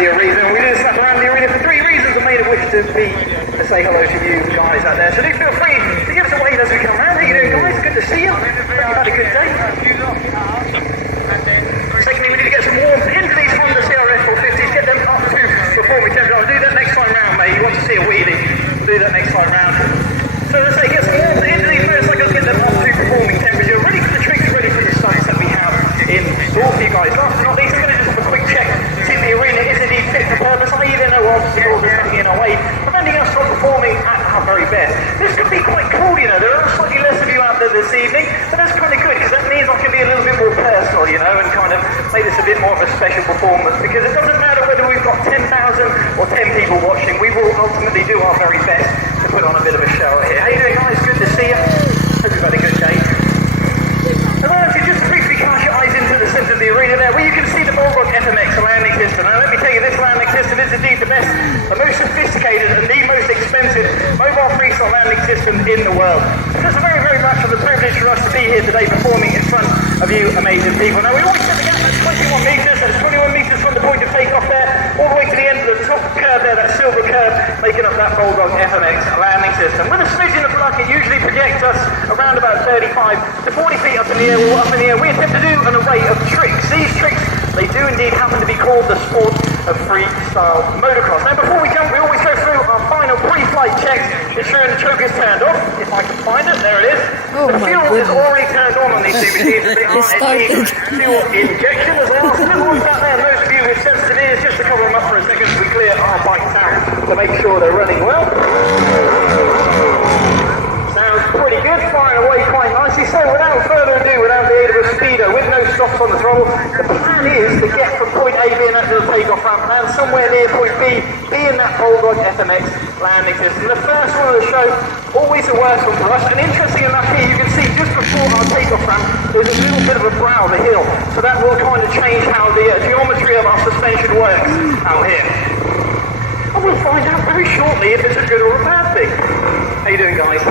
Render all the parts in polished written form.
the arena. We do this lap around the arena for 3 reasons, the main of which to be to say hello to you guys out there. So do feel free to give us a wave as we come round. How you doing, guys? Good to see you. You've had a good day. Secondly, we need to get some warmth into these Honda CRF 450s, get them up to performing temperature. I'll do that next time round, mate. You want to see a wheelie? We'll do that next time round. So let's say get some warmth into these motorcycles, get them up to performing temperature, ready for the tricks, ready for the stunts that we have in store for you guys. Last but not least, I'm going to just have a quick check to see if the arena is indeed fit for purpose. I either know obstacles are coming in our way, preventing us from performing at our very best. This could be quite cool, you know. There are slightly less of you out there this evening, but that's kind of good because that means I can be a little bit more personal, you know, and kind of make this a bit more of a special performance, because it doesn't matter whether we've got 10,000 or 10 people watching, we will ultimately do our very best to put on a bit of a show here. How you doing, guys? Good to see you. Hope you've had a good day. So actually, just briefly cast your eyes into the centre of the arena there, where you can see the BOLDDOG FMX landing system. Now let me tell you, this landing system is indeed the best, the most sophisticated and the most expensive mobile freestyle landing system in the world. So it's very, very much of a privilege for us to be here today performing in front of you amazing people. Now we always set the gap at 21 metres, that's 21 metres from the point of takeoff there, all the way to the end of the top curve there, that silver curve, making up that BOLDDOG FMX landing system. With a smidgen of luck, it usually projects us around about 35 to 40 feet up in the air, or up in the air. We attempt to do an array of tricks. These tricks, they do indeed happen to be called the sport of freestyle motocross. Now before we jump, we always go through our final pre-flight checks, ensuring the choke is turned off. If I can find it, there it is. Oh, the fuel is already turned on these two machines. They are indeed fuel injection as well. So little ones out there, those of you with sensitive ears, just to cover them up for a second, we clear our bikes out to make sure they're running well. Sounds pretty good, firing away quite nicely. So without further ado, without the aid of a speedo, with no stops on the throttle, the plan is to get from point A, being that little takeoff ramp, and somewhere near point B, being that BOLDDOG FMX landing system. The first one of the show, always the worst one for us, and interesting enough here, you can see just before our takeoff ramp, there's a little bit of a brow of a hill, so that will kind of change how the geometry of our suspension works out here. And we'll find out very shortly if it's a good or a bad thing. How you doing, guys?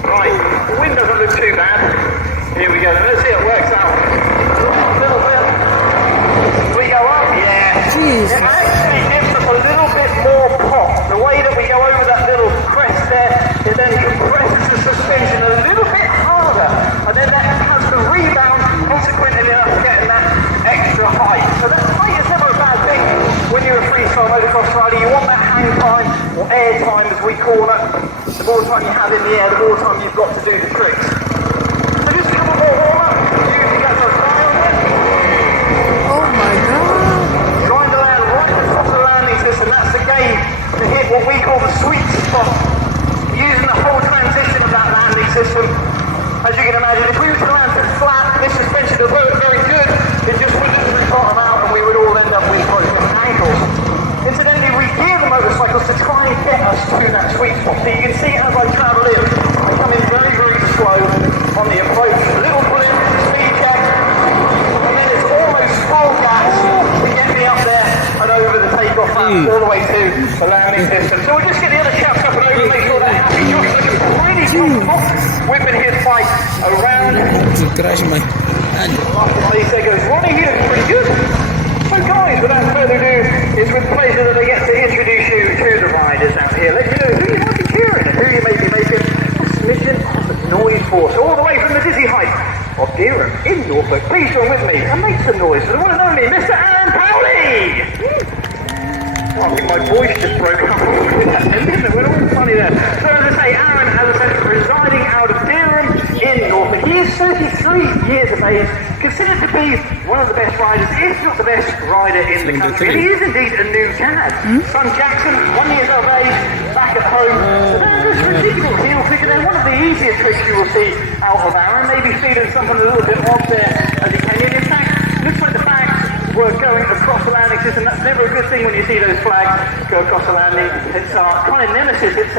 Right, the wind doesn't look too bad. Here we go, let's see how it works out. A little bit. We go up, yeah. Jeez. It actually gives us a little bit more pop. The way that we go over that little crest there, it then compresses the suspension a little bit harder. And then that has the rebound, consequently us getting that extra height. So that height is never a bad thing when you're a freestyle motocross rider. You want that hang time, or air time as we call it. The more time you have in the air, the more time you've got to do the tricks. So just a couple more warm-up. Usually get some fly on it. Oh my god. Trying to land right at the top of the landing system. That's the game to hit what we call the sweet spot. Using the whole transition of that landing system. As you can imagine, if we were to land it flat, this suspension would work very good. It just wouldn't bottom out and we would all end up with broken ankles. Incidentally, we gear the motorcycles to try and get us to that sweet spot. So you can see as I travel in, I'm coming very, very slow on the approach. A little blip, speed check, and then it's almost full gas to get me up there and over the takeoff ramp all the way to the landing system. So we'll just get the other chaps up and over and make sure they're happy. Josh looking pretty comfortable, whipping his bike around. He said, goes, Ronnie, you look pretty good. So guys, without further ado, it's with pleasure that I get to introduce you to the riders out here. Let you know who you might be cheering and who you may be making a smidgen of noise for. So all the way from the dizzy height of Durham in Norfolk, please join with me and make some noise for the one and only Mr. Aaron Powley! Oh, I think my voice just broke up. We're all funny there. So as I say, Aaron, as I said, residing out of Durham in Norfolk. He is 33 years of age, considered to be one of the best riders, if not the best rider in the country. And he is indeed a new dad. Son Jackson, 1 year of age, back at home. That's ridiculous. He'll figure out one of the easiest tricks you will see out of Aaron. Maybe feeling something a little bit odd there as he came in. In fact, looks like the flags were going across the landing system. That's never a good thing when you see those flags go across the landing. It's our kind of nemesis. It's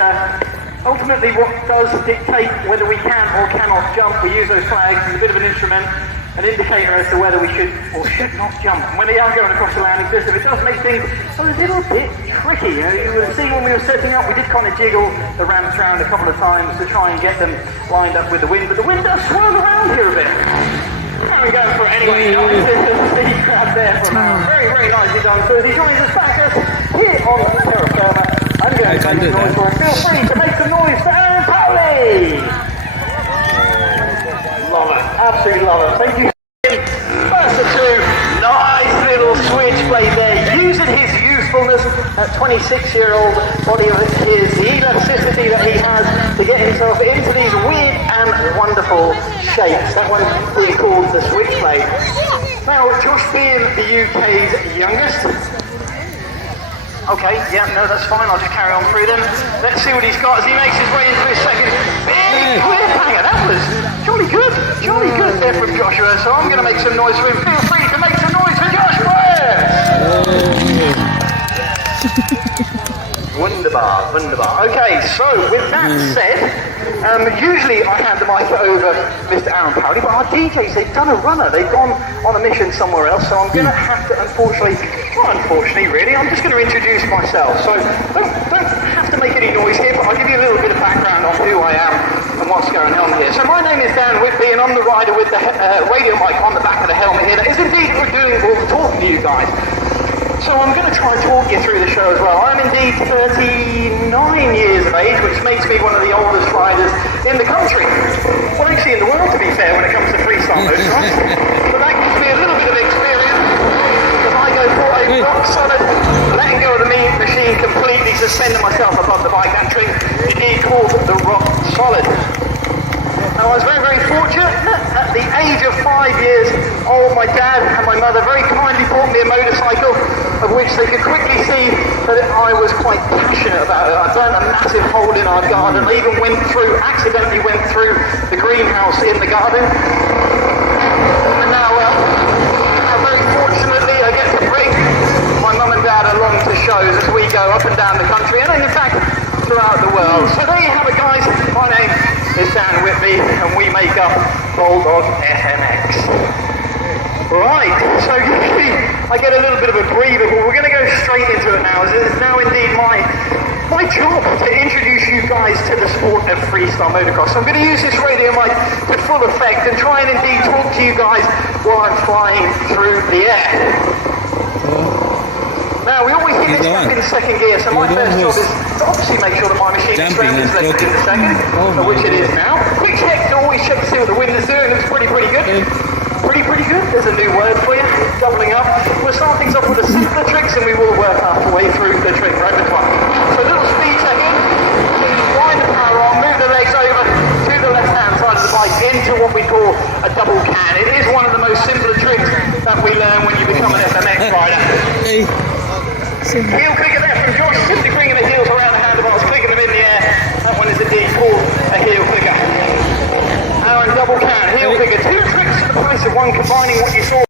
ultimately what does dictate whether we can or cannot jump. We use those flags as a bit of an instrument, an indicator as to whether we should or should not jump. And when they are going across the landing system, it does make things a little bit tricky. You know, you would have seen when we were setting up, we did kind of jiggle the ramps around a couple of times to try and get them lined up with the wind, but the wind does swirl around here a bit. How are we going for it anyway? This is the grab there from very, very nicely done. So as he joins us back here on the terra firma, I'm going to make some noise for him. Feel free to make some noise for Aaron Powley! Love it, absolutely love it. Thank you. First of two, nice little switchblade there, using his youthfulness, that 26-year-old body of his, the elasticity that he has to get himself into these weird and wonderful shapes. That one being called the switchblade. Now, Josh being the UK's youngest. Okay, yeah, no, that's fine. I'll just carry on through then. Let's see what he's got as he makes his way into his second big cliffhanger. That was jolly good there from Joshua. So I'm going to make some noise for him. Feel free to make some noise for Joshua. Wunderbar, wunderbar. Okay, so with that said, usually I hand the mic over Mr. Aaron Powley, but our DJs, they've done a runner. They've gone on a mission somewhere else, so I'm going to have to, unfortunately really, I'm just going to introduce myself. So don't have to make any noise here, but I'll give you a little bit of background on who I am and what's going on here. So my name is Dan Whitby, and I'm the rider with the radio mic on the back of the helmet here. That is indeed what we're doing all the talking to you guys. So I'm going to try and talk you through the show as well. I'm indeed 39 years of age, which makes me one of the oldest riders in the country. Well, actually in the world, to be fair, when it comes to freestyle motocross. But that gives me a little bit of experience as I go for a rock solid, letting go of the machine completely, suspending myself above the bike, that trim indeed called the rock solid. Now, I was very, very fortunate. At the age of 5 years old, my dad and my mother very kindly bought me a motorcycle, of which they could quickly see that I was quite passionate about it. I burnt a massive hole in our garden. I even accidentally went through the greenhouse in the garden. And now, very fortunately, I get to bring my mum and dad along to shows as we go up and down the country, and in fact, throughout the world. So there you have it, guys. My name is Dan Whitby, and we make up BOLDDOG FMX. Right, so usually I get a little bit of a breather, but we're going to go straight into it now. It is now indeed my job to introduce you guys to the sport of freestyle motocross. So I'm going to use this radio mic to full effect and try and indeed talk to you guys while I'm flying through the air. Now, we always hit this up in second gear, so my first job is to obviously make sure that my machine is grounded selected in the second, which it is now. Quick check to always check to see what the wind is doing. Looks pretty good. Pretty good. There's a new word for you, doubling up. We'll start things off with the simpler tricks, and we will work our way through the trick repertoire. So a little speed check in, wind the power on, move the legs over to the left-hand side of the bike into what we call a double can. It is one of the most simpler tricks that we learn when you become an FMX rider. Heel clicker there from Josh, simply bringing the heels around the handlebars, clicking them in the air. That one is indeed called a heel clicker. Aaron double can, heel clicker. Two tricks for the price of one, combining what you saw.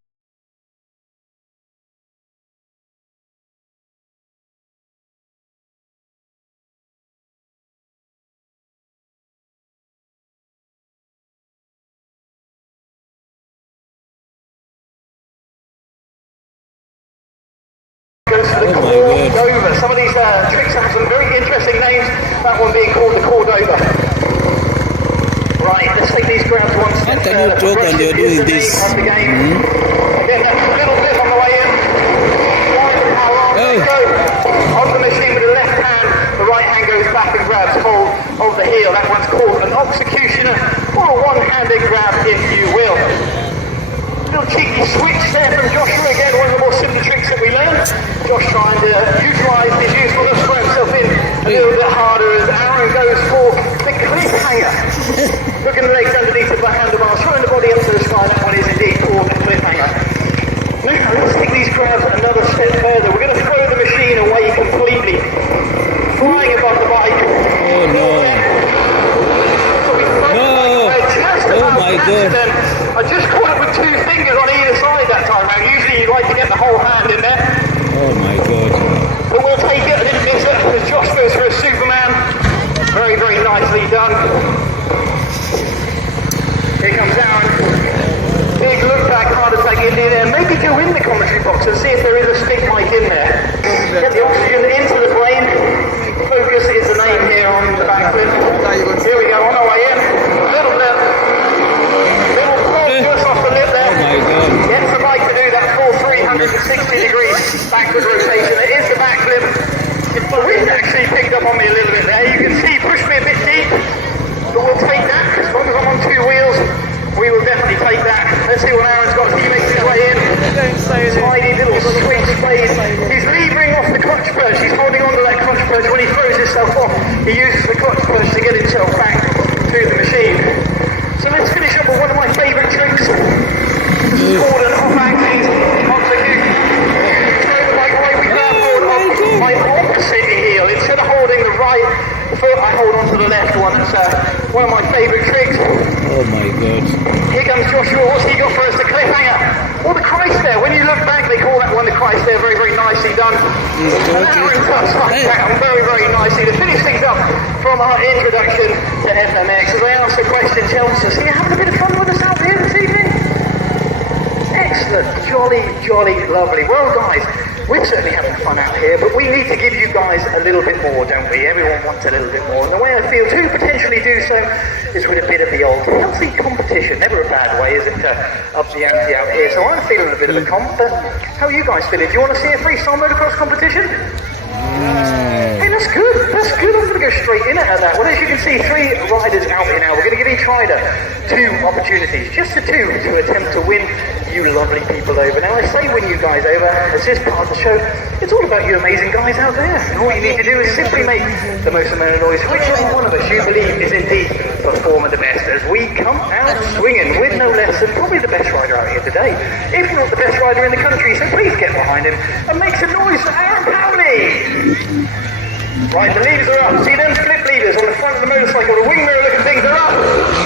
Cordova. Some of these tricks have some very interesting names, that one being called the Cordova. Right, let's take these grabs one step further. What can you talk when you're doing this? Again, a little bit on the way in. Let's go. On the machine with the left hand, the right hand goes back and grabs hold of the heel. That one's called an executioner, or a one-handed grab, if you will. Little cheeky switch there from Joshua, again one of the more simple tricks that we learned. Josh trying to utilise his usefulness, throw himself in a little bit harder as Aaron goes for the cliffhanger. Looking the legs underneath the handlebars, throwing the body up to the sky. That one is indeed called a cliffhanger. Now let's take these grabs another step further. We're going to throw the machine away completely, flying above the bike. Oh no! So we throw the bike away just about my God! I just caught it with two fingers on either side that time round. Usually you like to get the whole hand in there. Oh my God. But we'll take it, I didn't miss it, as Josh goes for a Superman. Very, very nicely done. Here comes Aaron. Big look back, hard to take it in there. Maybe go in the commentary box and see if there is a stick mic in there. Get the oxygen into the brain. Focus is the name here on the back flip. Here we go, on our way in. A little bit. Just off the lip there. Oh my God. Gets the bike to do that full 360 take that. Let's see what Aaron's got. He makes his way in. Tiny little switch phase. He's levering off the clutch perch. He's holding on to that clutch perch. When he throws himself off, he uses the clutch perch to get himself back to the machine. So let's finish up with one of my favourite tricks. This is called an off-axis execute. Throw the bike away. We grab hold of my opposite heel. Instead of holding the right foot, I hold on to the left one. That's one of my favourite tricks. Oh my god. Here comes Joshua. What's he got for us? The cliffhanger. Or the Christ there. When you look back, they call that one the Christ there. Very, very nicely done. And Aaron cuts right down. Very, very nicely. To finish things up from our introduction to FMX, as I ask the question, Chelsea, so you having a bit of fun with us out here this evening? Excellent. Jolly, jolly, lovely. Well, guys, we're certainly having fun out here, but we need to give you guys a little bit more, don't we? Everyone wants a little bit more. And the way I feel to potentially do so is with a bit of the old healthy competition. Never a bad way, is it, to up the ante out here? So I'm feeling a bit of a comp, but how are you guys feeling? Do you want to see a freestyle motocross competition? Hey, that's good. That's good. I'm going to go straight in at that. Well, as you can see, 3 riders out here now. We're going to give each rider 2 opportunities, just the 2, to attempt to win you lovely people over. Now, I say win you guys over, as this part of the show, it's all about you amazing guys out there. And all you need to do is simply make the most amount of noise, whichever one of us you believe is indeed performing the best, as we come out swinging with no less than probably the best rider out here today, if not the best rider in the country. So please get behind him and make some noise for Aaron Powley. Right, the levers are up. See them flip levers on the front of the motorcycle, the wing mirror looking things are up.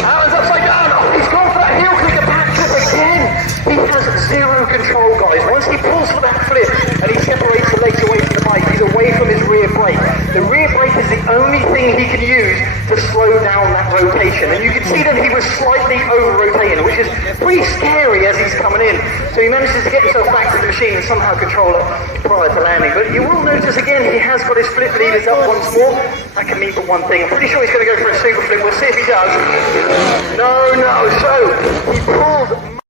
Aaron's upside down. Oh, he's gone for that heel clicker back trip again. He has zero control, guys. Once he pulls for that flip and he separates the legs away from the bike, he's away from his rear brake. The rear brake is the only thing he can use to slow down that rotation. And you can see that he was slightly over-rotating, which is pretty scary as he's coming in. So he manages to get himself back to the machine and somehow control it prior to landing. But you will notice again, he has got his flip levers up once more. That can mean but one thing. I'm pretty sure he's going to go for a super flip. We'll see if he does. No. So he pulled